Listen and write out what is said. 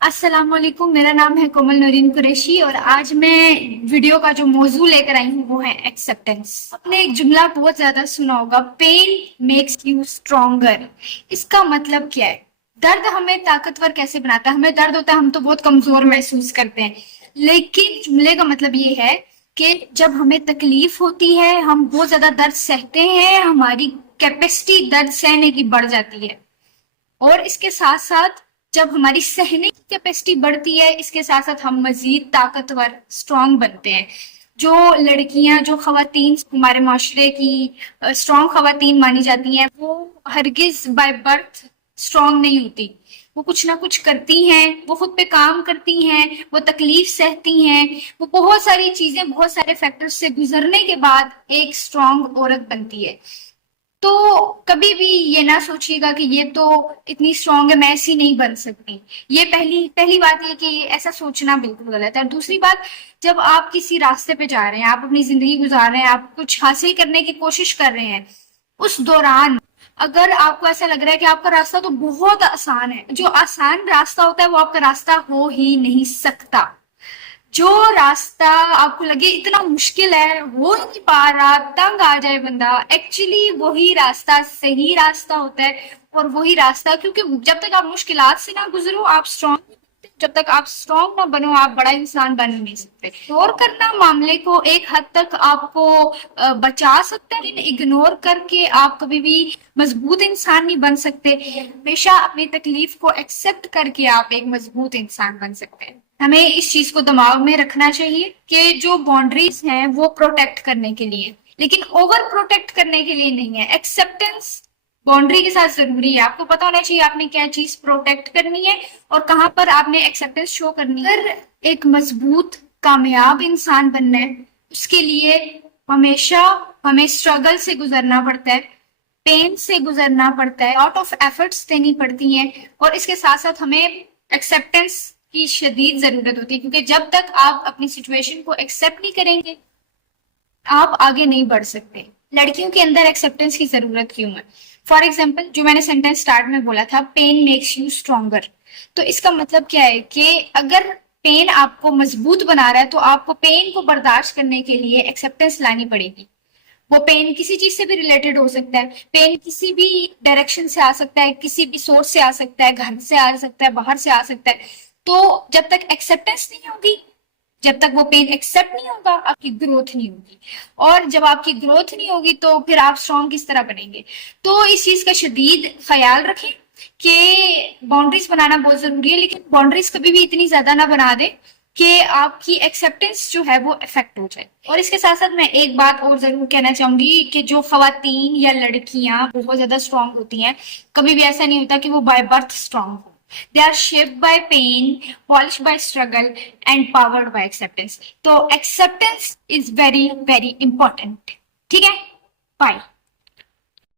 अस्सलाम वालेकुम। मेरा नाम है कोमल नूरीन कुरैशी और आज मैं वीडियो का जो मौजू लेकर आई हूँ वो है एक्सेप्टेंस। आपने एक जुमला बहुत ज्यादा सुना होगा, पेन मेक्स यू स्ट्रॉन्गर। इसका मतलब क्या है? दर्द हमें ताकतवर कैसे बनाता है? हमें दर्द होता है, हम तो बहुत कमजोर महसूस करते हैं, लेकिन जुमले का मतलब ये है कि जब हमें तकलीफ होती है, हम बहुत ज्यादा दर्द सहते हैं, हमारी कैपेसिटी दर्द सहने की बढ़ जाती है। और इसके साथ साथ जब हमारी सहने की कैपेसिटी बढ़ती है, इसके साथ साथ हम मजीद ताकतवर स्ट्रांग बनते हैं। जो लड़कियां, जो खवातीन हमारे माशरे की स्ट्रांग खवातीन मानी जाती हैं, वो हरगिज बाय बर्थ स्ट्रांग नहीं होती। वो कुछ ना कुछ करती हैं, वो खुद पे काम करती हैं, वो तकलीफ सहती हैं, वो बहुत सारी चीजें, बहुत सारे फैक्टर्स से गुजरने के बाद एक स्ट्रांग औरत बनती है। तो कभी भी ये ना सोचिएगा कि ये तो इतनी स्ट्रांग है, मैं ऐसी नहीं बन सकती। ये पहली पहली बात ये कि ऐसा सोचना बिल्कुल गलत है। और दूसरी बात, जब आप किसी रास्ते पे जा रहे हैं, आप अपनी जिंदगी गुजार रहे हैं, आप कुछ हासिल करने की कोशिश कर रहे हैं, उस दौरान अगर आपको ऐसा लग रहा है कि आपका रास्ता तो बहुत आसान है, जो आसान रास्ता होता है वो आपका रास्ता हो ही नहीं सकता। जो रास्ता आपको लगे इतना मुश्किल है, हो नहीं पा रहा, तंग आ जाए बंदा, एक्चुअली वही रास्ता सही रास्ता होता है। और वही रास्ता, क्योंकि जब तक आप मुश्किलात से ना गुजरो आप स्ट्रांग, जब तक आप स्ट्रांग ना बनो आप बड़ा इंसान बन नहीं सकते। इग्नोर करना मामले को एक हद तक आपको बचा सकता है, लेकिन इग्नोर करके आप कभी भी मजबूत इंसान नहीं बन सकते। हमेशा अपनी तकलीफ को एक्सेप्ट करके आप एक मजबूत इंसान बन सकते हैं। हमें इस चीज को दिमाग में रखना चाहिए कि जो बाउंड्रीज हैं वो प्रोटेक्ट करने के लिए, लेकिन ओवर प्रोटेक्ट करने के लिए नहीं है। एक्सेप्टेंस बाउंड्री के साथ जरूरी है। आपको पता होना चाहिए आपने क्या चीज प्रोटेक्ट करनी है और कहाँ पर आपने एक्सेप्टेंस शो करनी है। अगर एक मजबूत कामयाब इंसान बनना है, उसके लिए हमेशा हमें स्ट्रगल से गुजरना पड़ता है, पेन से गुजरना पड़ता है, लॉट ऑफ एफर्ट्स देनी पड़ती हैं, और इसके साथ साथ हमें एक्सेप्टेंस की शदीद जरूरत होती है। क्योंकि जब तक आप अपनी सिचुएशन को एक्सेप्ट नहीं करेंगे आप आगे नहीं बढ़ सकते। लड़कियों के अंदर एक्सेप्टेंस की जरूरत क्यों है? फॉर एग्जाम्पल, जो मैंने सेंटेंस स्टार्ट में बोला था, पेन मेक्स यू स्ट्रॉन्गर, तो इसका मतलब क्या है कि अगर पेन आपको मजबूत बना रहा है तो आपको पेन को बर्दाश्त करने के लिए एक्सेप्टेंस लानी पड़ेगी। वो पेन किसी चीज से भी रिलेटेड हो सकता है, पेन किसी भी डायरेक्शन से आ सकता है, किसी भी सोर्स से आ सकता है, घर से आ सकता है, बाहर से आ सकता है। तो जब तक एक्सेप्टेंस नहीं होगी, जब तक वो पेन एक्सेप्ट नहीं होगा, आपकी ग्रोथ नहीं होगी। और जब आपकी ग्रोथ नहीं होगी तो फिर आप स्ट्रॉन्ग किस तरह बनेंगे? तो इस चीज का शदीद ख्याल रखें कि बाउंड्रीज बनाना बहुत जरूरी है, लेकिन बाउंड्रीज कभी भी इतनी ज्यादा ना बना दे कि आपकी एक्सेप्टेंस जो है वो इफेक्ट हो जाए। और इसके साथ साथ मैं एक बात और जरूर कहना चाहूंगी कि जो खवातीन या लड़कियां बहुत ज्यादा स्ट्रांग होती हैं, कभी भी ऐसा नहीं होता कि वो बाय बर्थ स्ट्रांग हो। They are shaped by pain, polished by struggle, and powered by acceptance. तो acceptance is very very important. ठीक है? Bye.